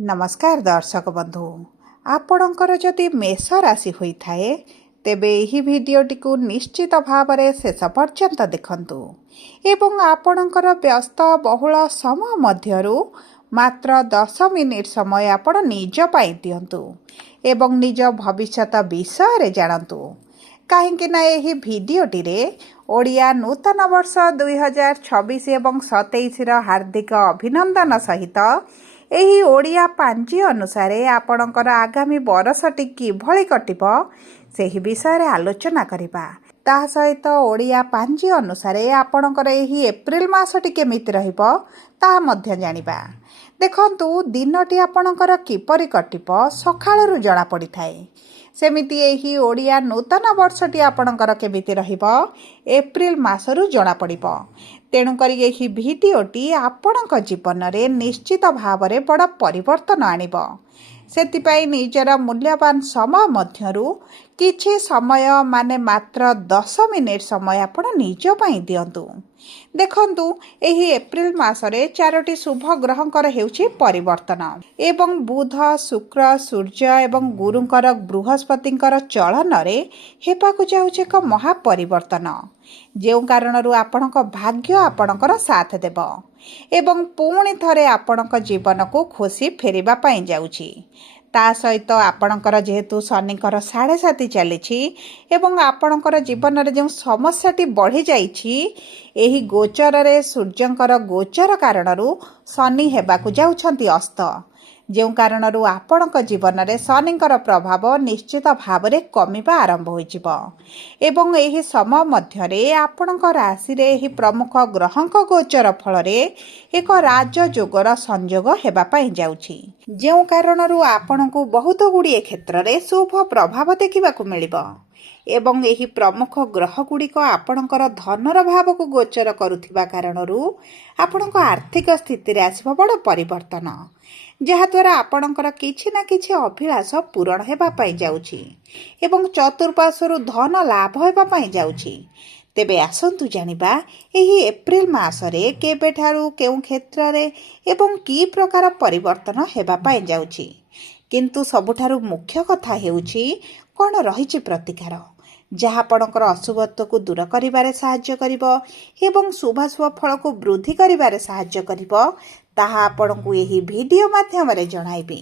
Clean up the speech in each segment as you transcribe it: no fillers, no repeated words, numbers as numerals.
नमस्कार दर्शक बंधु आपणकर जदि मेष राशि होता है तेबे यही भिडटी को निश्चित भाव में शेष पर्यंत देखंतु एवं आपणकर व्यस्त बहुल समय मध्यरु मात्र 10 मिनिट समय आपण निज पाई दियंतु एवं निज भविष्यत विषय रे जानतु कहीं ना यही भिडटी रे ओडिया नूतन वर्ष 2026 एवं 27 हार्दिक अभिनंदन सहित एही ओडिया पांजी अनुसार आपणकर आगामी बरसटी किभଳି कटिब ସେହି विषय आलोचना करिबा। ता सहित ओडिया पांजी अनुसार आपणकर एही एप्रिल मासटी केमिति रहिब ताहा मध्य जानिबा। देखंतु दिनटी आपणकर किपरि कटिब सखाळरू जणा पडिथाए, सेमिति एही ओडिया नूतन वर्षटी आपणकर केमिति रहिब एप्रिल मासरू जणा पडिब। तेणुकरी यही भिडियोटी आपणक जीवन में निश्चित भाव में बड़ परिवर्तन आणिब। सेतिपाई निजर मूल्यवान समय मध्यरु किछि समय माने मात्र 10 मिनिट समय आपण निज पई दियंतु। देखंतु एही एप्रिल मासरे 4टी शुभ ग्रहंकर हेउछि परिवर्तन एवं बुध शुक्र सूर्य एवं गुरुंकर बृहस्पतिंकर चलन रे हेपाकु जाउछि एक महापरिवर्तन जेउ कारणरू आपणक भाग्य आपणकर साथ देब एवं पुणी थरे आपणक जीवन को खुशी फेरिबा पाई जाउछि। ता सहित आपणकर जेहेतु शनिकर 7.5 चली एवं आपणकर जीवन में जो समस्याटी बढ़ी जाइछि एही गोचर रे सूर्यंकर गोचर कारणरू शनि हेबाकु जाउछंती अस्त, जो कारणरू आपणक जीवन में शनिकर प्रभाव निश्चित भाव में कमिबा आरंभ होइजिब एवं एही समय मध्यरे आपणक राशि रे एही प्रमुख ग्रहंक गोचर फल रे एक राजयोगर संयोग हेबा पाई जाउछि, जो कारणरू आपणकु बहुत गुड़िए क्षेत्र रे शुभ प्रभाव देखिबाकु मिलिबो एवं एही प्रमुख ग्रह गुड़िक आपणकर धनर भाव को गोचर करुथिबा कारणरू आपणक आर्थिक स्थिति रे आसीबो बड़ परिवर्तन, जहाद्वारा आपणकर किछि ना किछि अभिलाष पूरण हेबा पाई जाउछि एवं चतुर्पार्श्वरु धन लाभ हेबा पाई जाउछि। तेबे आसंतु जानिबा एही एप्रिल मासरे केबेठारु केउ क्षेत्र रे एवं की प्रकार परिवर्तन हेबा पाई जाउछि। किंतु सबुठारु मुख्य कथा हेउछि कोन रहिछि प्रतिकार जहाँ आपणकर अशुभत्व को दूर करिबारे साहाय्य करिबो एवं शुभाशुभ फल को वृद्धि करिबारे साहाय्य करिबो ताहा आपणकु एही वीडियो माध्यम रे जणाइबी।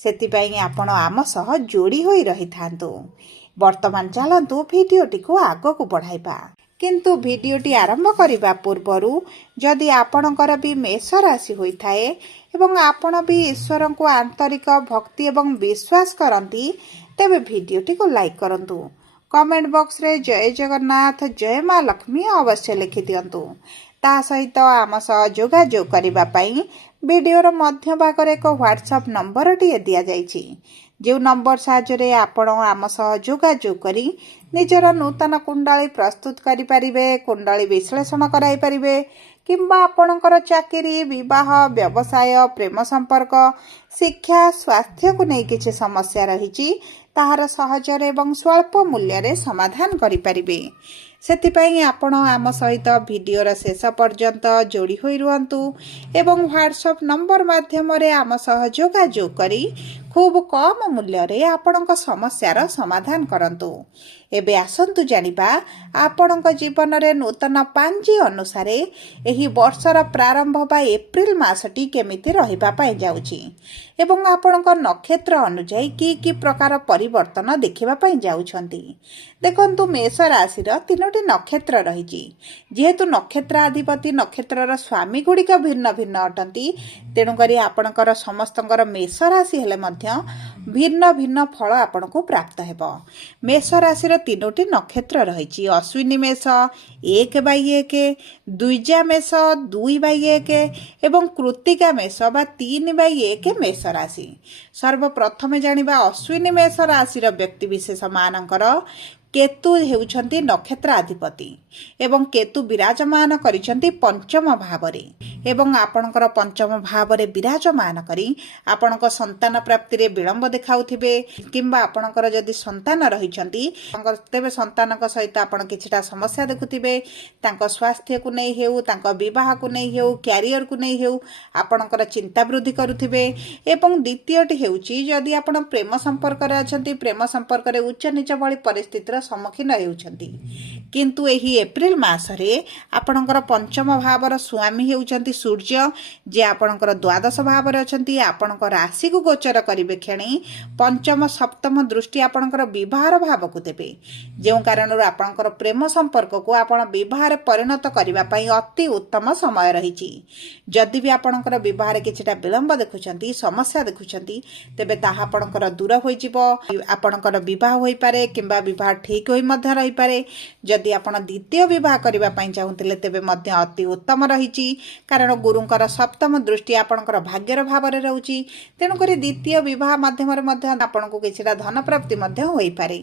सेतिपाई आपण आम सह जोड़ी होई रहिथांतु। वर्तमान चलंतु वीडियोटी को आगो को बढ़ाइबा, किंतु वीडियोटी आरंभ करिबा पूर्वरु जदि आपणकर भी मेष राशि होइथाए एवं आपण भी ईश्वर को आंतरिक भक्ति एवं विश्वास करंती तेबे वीडियोटी को लाइक करंतु। कमेंट बॉक्स रे जय जगन्नाथ जय माँ लक्ष्मी अवश्य लिखि दियंतु। ता सहित आम सह जोगाजोग करिबा पई वीडियोर मध्य भागरे एक व्हाट्सएप नंबर टी दिया जाइछि, जो नंबर साहाय्य आपण आम सह जोगाजोग करी निजर नूतन कुंडली प्रस्तुत करि परिबे, कुंडली विश्लेषण कराई परिबे किंबा आपणकर चाकरी विवाह व्यवसाय प्रेम संपर्क शिक्षा स्वास्थ्य को नहीं किछि समस्या रहिछि ताहार सहजर एवं स्वल्प मूल्य रे समाधान करि परिबे। सेतिपाई आपण आम सहित वीडियोर शेष पर्यंत जोड़ी होई रुहंतु एवं व्हाट्सएप नंबर माध्यम रे आम सह जोगाजोग करी खूब कम मूल्य रे आपणक समस्यार समाधान करंतु। एबे आसंतु जानिबा आपणक जीवन रे नूतन पांजी अनुसार एही वर्षर प्रारंभ बा एप्रिल मासटी केमिति रहिबा पाई जाउछि एवं आपणक नक्षत्र अनुसार की प्रकार परिवर्तन देखिबा पाई जाउछंती। देखंतु मेष राशि रो 3टी नक्षत्र रहिछि, जेहेतु नक्षत्राधिपति नक्षत्रर स्वामी गुड़िक भिन्न भिन्न अटंती तेणु करी आपणकर समस्तंकर मेष राशि हेले मध्य भिन्न भिन्न फल आपनको प्राप्त हेबो। मेष राशि रो 3टी नक्षत्र रहिछि, अश्विनी मेष 1/1, द्विजा मेष 2/1 एवं कृत्तिका मेष बा 3/1 मेष राशि। सर्वप्रथमे जानिबा अश्विनी मेष राशि रो व्यक्ति विशेष मानकर केतु हेउछन्ति नक्षत्राधिपति एवं केतु विराजमान करिछन्ति पंचम भावरे एवं आपणकर पंचम भावरे विराजमान करी आपणक संतान प्राप्ति रे विलंब देखाउथिबे किंबा आपणकर जदि संतान रहिछन्ति तेबे संतानक सहित आपण किछटा समस्या देखुथिबे तांको स्वास्थ्य को नै हेउ तांको विवाह को नै हेउ क्यारियर को नै हेउ आपणकर चिंता वृद्धि करुथिबे एवं द्वितीयटी हेउची जदि आपण प्रेम संपर्क रे अछन्ति प्रेम संपर्क रे उच्च नीच भली परिस्थितिर सम्मुखीन हेउछन्ति किंतु एही एप्रिल मासरे आपणकर पंचम भावर स्वामी हेउछन्ति सूर्य जे आपणकर द्वादश भावर अछन्ति आपणकर राशि को गोचर करिवे क्षणी पंचम सप्तम दृष्टि आपणकर विवाह भाव को देबे जेउ कारणर आपणकर प्रेम संपर्क को आपण विवाह रे परिणत करिवा पई अति उत्तम समय रहिछि जदि भी आपणकर विवाह रे किछटा विलंब देखुछन्ति समस्या देखुछन्ति तेबे ताहा आपणकर दूर होई जिवो आपणकर विवाह होई पारे किंबा विवाह ठीक होई मध्य रही पारे जदि आपण द्वितीय विवाह करबा पई चाहुतिले तेबे मध्य अति उत्तम रहिछि कारण गुरुंकर सप्तम दृष्टि आपणकर भाग्यर भाव रे रहउछि तेनु करी द्वितीय विवाह माध्यम रे मध्य आपणको किछटा धन प्राप्ति मध्य होई पारे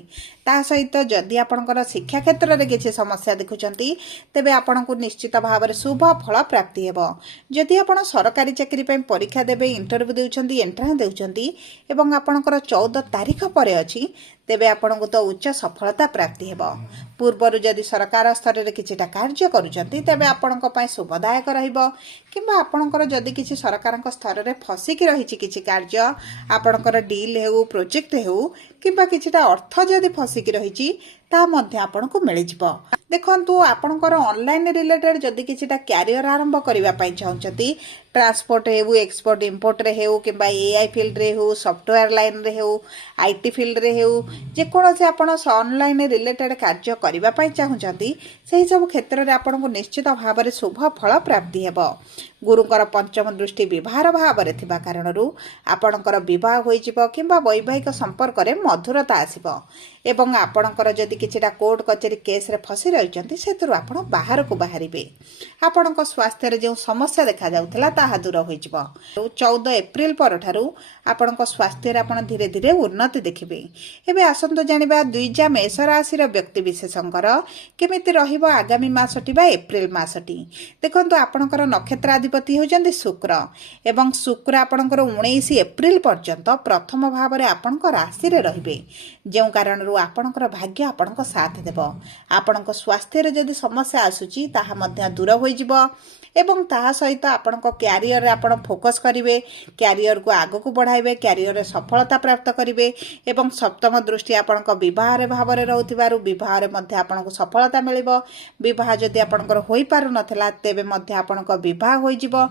ता सहित जदि आपणकर शिक्षा क्षेत्र रे किछि समस्या देखुछन्ति तेबे आपणको निश्चित भाव रे शुभ फल प्राप्ति हेबो जदि आपण सरकारी चाकरी पई परीक्षा देबे इंटरव्यू देउछन्ति एंट्रांस देउछन्ति एवं आपणकर 14 तारिख परे अछि तेबे आपणको तो उच्च सफलता प्राप्ति हेबो पूर्वरु जदि सरकार स्तर रे किछटा कार्य करूछन्ति तेबे आपणको पई शुभदायक रहिबो किंबा आपणकर जदि किछि सरकारक स्तर रे फसिकी रहिछि किछि कार्य आपणकर डील हेउ प्रोजेक्ट हेउ किंबा किछटा अर्थ जदि फसिकी रहिछि ता मध्य आपणको मिलि जिवो देखंतु आपणकर ऑनलाइन रिलेटेड जदि किछटा कैरियर आरंभ करिवा पई चाहुछथि ट्रांसपोर्ट हेउ एक्सपोर्ट इंपोर्ट रे हेउ किंबा एआई फील्ड रे हेउ सॉफ्टवेयर लाइन रे हेउ आईटी फील्ड रे हेउ जे कोनोसे आपण ऑनलाइन रिलेटेड कार्य करिवा पई चाहुछथि सेही सब क्षेत्र रे आपणको निश्चित भाव रे शुभ फल प्राप्ति हेबो गुरुकर पंचम दृष्टि विवाह भाव रे थिबा कारणरू आपणकर विवाह होई जिवो किंबा वैवाहिक संपर्क रे मधुरता आसीबो एवं आपणकर जदि किछटा कोर्ट कचेरी केस रे फसी रहिचंती सेतरु आपण बाहर को बाहरिबे आपणक स्वास्थ्य रे जे समस्या देखा जाउथला ताहा दूर होई जिवो 14 एप्रिल परठारू आपणक स्वास्थ्य रे आपण धीरे धीरे उन्नति देखिबे एबे आसंतो जानिबा द्विजा मेष राशि रो व्यक्ति विशेषंकर केमिति रहिबो आगामी मासटी बा एप्रिल मासटी देखंतु आपणकर नक्षत्राधिपति होजंती शुक्र एवं शुक्र आपणकर 19 एप्रिल पर्यंत प्रथम भाव रे आपणक राशि रे रहिबे जेउ कारणरू आपणकर भाग्य आपणक साथ देबो आपणक स्वास्थ्य रे जदि समस्या आसुची ताहा मध्य दूर होई जिवो एवं ताहा सहित आपणक कैरियर रे आपण फोकस करिवे कैरियर को आगो को बढ़ाइबे कैरियर रे सफलता प्राप्त करिवे एवं सप्तम दृष्टि आपणक विवाह रे भाव रे रहउथिबारु विवाह रे मध्य आपणक सफलता मिलिबो विवाह जदि आपणकर होई पारु नथला तेबे मध्य आपणक विवाह होई जिवो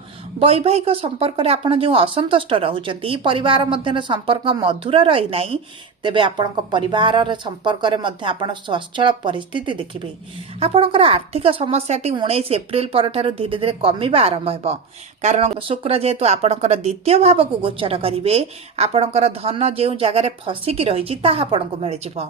वैवाहिक संपर्क रे आपण जो असंतुष्ट रहुचंती परिवार मध्य संपर्क मधुर रही नाही तेबे आपणक परिवार रे संपर्क रे मध्य आपण स्वच्छल परिस्थिति देखिबे आपणकर आर्थिक समस्याटी 19 एप्रिल परठारु धीरे धीरे कमिबा आरंभ हेबो कारण शुक्र जेतु आपणकर द्वितीय भाव को गोचर करिवे आपणकर धन जेउ जगह रे फसिकी रहिछि ताहा आपणको मिलि जिवो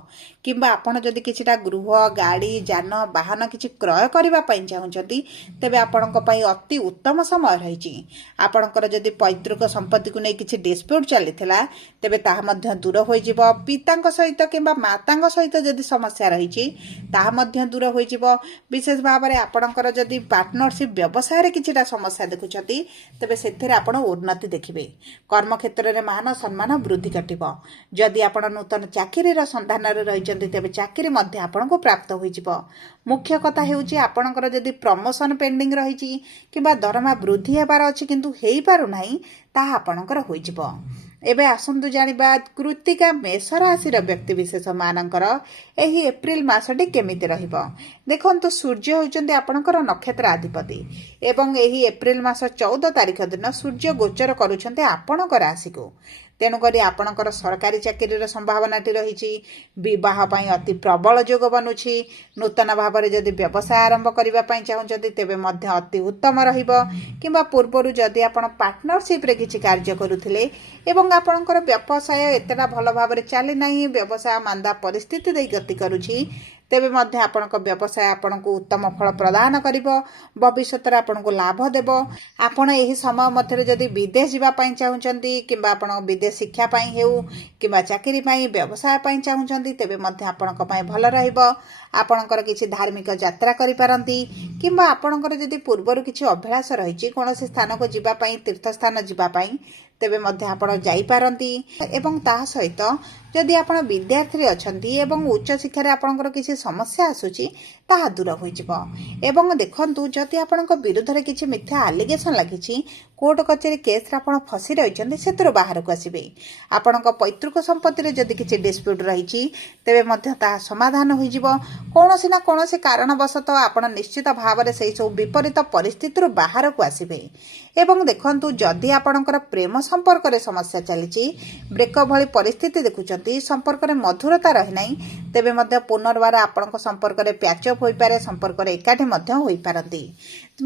किंबा आपण जदि किछटा गृह गाड़ी जान वाहन किछि क्रय करिबा पई चाहुचंती तेबे आपणको पई अति उत्तम समय रहिछि आपणकर जदि पैतृक संपत्ति को नै किछि डिस्प्यूट चलिथिला तेबे ताहा मध्य दूर होई जिवो पितांक सहित किंबा मातांक सहित जदि समस्या रहिछि ताहा मध्य दूर होई जिवो विशेष भाव रे आपणकर जदि पार्टनरशिप व्यवसाय रे किछटा समस्या देखुछथि तेबे सेथरे आपण उन्नति देखिबे कर्म क्षेत्र रे मान सम्मान वृद्धि घटिबो जदि आपण नूतन चाकरी रा संधान रे रहिचंती तेबे चाकरी मध्य आपणको प्राप्त होई जिवो मुख्य कथा हेउची आपणकर जदि प्रमोशन पेंडिंग रहिछि किंबा दरमा वृद्धि हेबार अछि किंतु हेई पारु नाही ताहा आपणकर होई जिवो एबे आसंतु जानिबा कृत्तिका मेष राशि व्यक्ति विशेष मानकर एही एप्रिल मासटी केमिति रहिबो देखंतु सूर्य होचंती आपणकर नक्षत्र अधिपति एवं एही एप्रिल मास 14 तारिख दिन सूर्य गोचर करूछंती आपणक राशि को तेणुकरी आपणकर सरकारी चाकरी संभावनाटी रही बह अति प्रबल जोग बनूची नूतन भाव में जदि व्यवसाय आरंभ करने चाहते तेबे मध्य अति उत्तम रहिबा पूर्वर जदि आपण पार्टनरशिप रे किछि कार्य करुथिले एवं आपणकर व्यवसाय एतेटा भल भाव में चली ना व्यवसाय मांदा परिस्थिति दे गति करुछि ତେବେ ମଧ୍ୟ ଆପଣଙ୍କ ବ୍ୟବସାୟ ଆପଣଙ୍କୁ ଉତ୍ତମ ଫଳ ପ୍ରଦାନ କରିବ, ଭବିଷ୍ୟତରେ ଆପଣଙ୍କୁ ଲାଭ ଦେବ। ଆପଣ ଏହି ସମୟ ମଧ୍ୟରେ ଯଦି ବିଦେଶ ଯିବା ପାଇଁ ଚାହୁଁଛନ୍ତି କିମ୍ବା ଆପଣ ବିଦେଶ ଶିକ୍ଷା ପାଇଁ ହେଉ କିମ୍ବା ଚାକିରି ପାଇଁ ବ୍ୟବସାୟ ପାଇଁ ଚାହୁଁଛନ୍ତି ତେବେ ମଧ୍ୟ ଆପଣଙ୍କ ପାଇଁ ଭଲ ରହିବ। ଆପଣଙ୍କର କିଛି ଧାର୍ମିକ ଯାତ୍ରା କରିପାରନ୍ତି କିମ୍ବା ଆପଣଙ୍କର ଯଦି ପୂର୍ବରୁ କିଛି ଅଭିଳାଷ ରହିଛି କୌଣସି ସ୍ଥାନକୁ ଯିବା ପାଇଁ, ତୀର୍ଥସ୍ଥାନ ଯିବା ପାଇଁ, ତେବେ ମଧ୍ୟ ଆପଣ ଯାଇପାରନ୍ତି। ଏବଂ ତାହା ସହିତ ଯଦି ଆପଣ ବିଦ୍ୟାର୍ଥୀରେ ଅଛନ୍ତି ଏବଂ ଉଚ୍ଚଶିକ୍ଷାରେ ଆପଣଙ୍କର କିଛି ସମସ୍ୟା ଆସୁଛି ତାହା ଦୂର ହୋଇଯିବ। ଏବଂ ଦେଖନ୍ତୁ, ଯଦି ଆପଣଙ୍କ ବିରୁଦ୍ଧରେ କିଛି ମିଥ୍ୟା ଆଲିଗେସନ୍ ଲାଗିଛି, କୋର୍ଟ କଚେରୀ କେସ୍ରେ ଆପଣ ଫସି ରହିଛନ୍ତି, ସେଥିରୁ ବାହାରକୁ ଆସିବେ। ଆପଣଙ୍କ ପୈତୃକ ସମ୍ପତ୍ତିରେ ଯଦି କିଛି ଡିସ୍ପ୍ୟୁଟ୍ ରହିଛି ତେବେ ମଧ୍ୟ ତାହା ସମାଧାନ ହୋଇଯିବ। କୌଣସି ନା କୌଣସି କାରଣବଶତଃ ଆପଣ ନିଶ୍ଚିତ ଭାବରେ ସେହିସବୁ ବିପରୀତ ପରିସ୍ଥିତିରୁ ବାହାରକୁ ଆସିବେ। ଏବଂ ଦେଖନ୍ତୁ, ଯଦି ଆପଣଙ୍କର ପ୍ରେମ ସମ୍ପର୍କରେ ସମସ୍ୟା ଚାଲିଛି, ବ୍ରେକଅପ୍ ଭଳି ପରିସ୍ଥିତି ଦେଖୁଛନ୍ତି, ସମ୍ପର୍କରେ ମଧୁରତା ରହିନାହିଁ, ତେବେ ମଧ୍ୟ ପୁନର୍ବାର ଆପଣଙ୍କ ସମ୍ପର୍କରେ ପ୍ୟାଚଅପ୍ ହୋଇପାରେ, ସମ୍ପର୍କରେ ଏକାଠି ମଧ୍ୟ ହୋଇପାରନ୍ତି।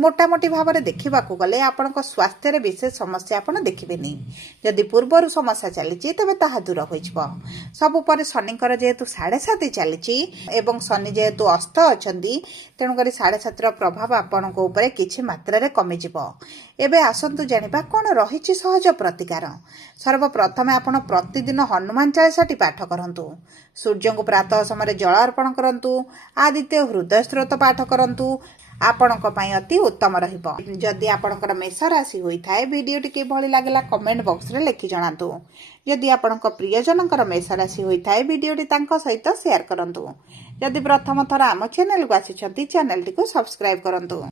ମୋଟାମୋଟି ଭାବରେ ଦେଖିବାକୁ ଗଲେ ଆପଣଙ୍କ ସ୍ୱାସ୍ଥ୍ୟରେ ବିଶେଷ ସମସ୍ୟା ଆପଣ ଦେଖିବେନି। ଯଦି ପୂର୍ବରୁ ସମସ୍ୟା ଚାଲିଛି ତେବେ ତାହା ଦୂର ହୋଇଯିବ। ସବୁ ପରେ ଶନିଙ୍କର ଯେହେତୁ 7.5 ଚାଲିଛି ଏବଂ ଶନି ଯେହେତୁ ଅସ୍ତ ଅଛନ୍ତି, ତେଣୁକରି 7.5ର ପ୍ରଭାବ ଆପଣଙ୍କ ଉପରେ କିଛି ମାତ୍ରାରେ କମିଯିବ। ଏବେ ଆସନ୍ତୁ ଜାଣିବା କ'ଣ ରହିଛି ସହଜ ପ୍ରତିକାର। ସର୍ବପ୍ରଥମେ ଆପଣ ପ୍ରତିଦିନ ହନୁମାନ ଚାଳିଶାଟି ପାଠ କରନ୍ତୁ। ସୂର୍ଯ୍ୟଙ୍କୁ ପ୍ରାତଃ ସମୟରେ ଜଳ ଅର୍ପଣ କରନ୍ତୁ। ଆଦିତ୍ୟ ହୃଦୟ ସ୍ରୋତ ପାଠ କରନ୍ତୁ। ଆପଣଙ୍କ ପାଇଁ ଅତି ଉତ୍ତମ ରହିବ। ଯଦି ଆପଣଙ୍କର ମେଷ ରାଶି ହୋଇଥାଏ, ଭିଡ଼ିଓଟି କିଭଳି ଲାଗିଲା କମେଣ୍ଟ ବକ୍ସରେ ଲେଖି ଜଣାନ୍ତୁ। ଯଦି ଆପଣଙ୍କ ପ୍ରିୟଜନଙ୍କର ମେଷ ରାଶି ହୋଇଥାଏ, ଭିଡ଼ିଓଟି ତାଙ୍କ ସହିତ ସେୟାର କରନ୍ତୁ। ଯଦି ପ୍ରଥମ ଥର ଆମ ଚ୍ୟାନେଲକୁ ଆସିଛନ୍ତି, ଚ୍ୟାନେଲଟିକୁ ସବସ୍କ୍ରାଇବ୍ କରନ୍ତୁ।